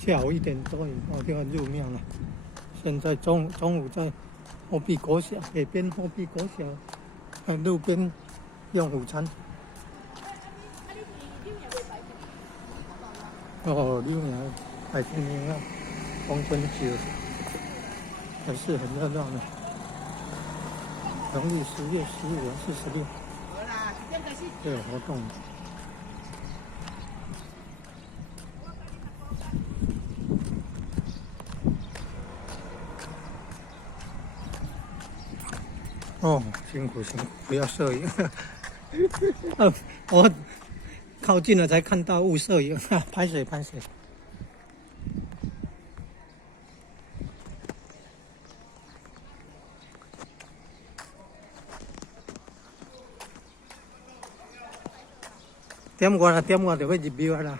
下午1点多以后就要入庙了。现在中午在后壁国小北边后壁国小，路边用午餐。哦，6年海天明啊，黄昏酒还是很热闹的。农历10月15日46都有活动。哦，辛苦，不要摄影。我靠近了才看到误摄影，拍水。点我就要入庙啦。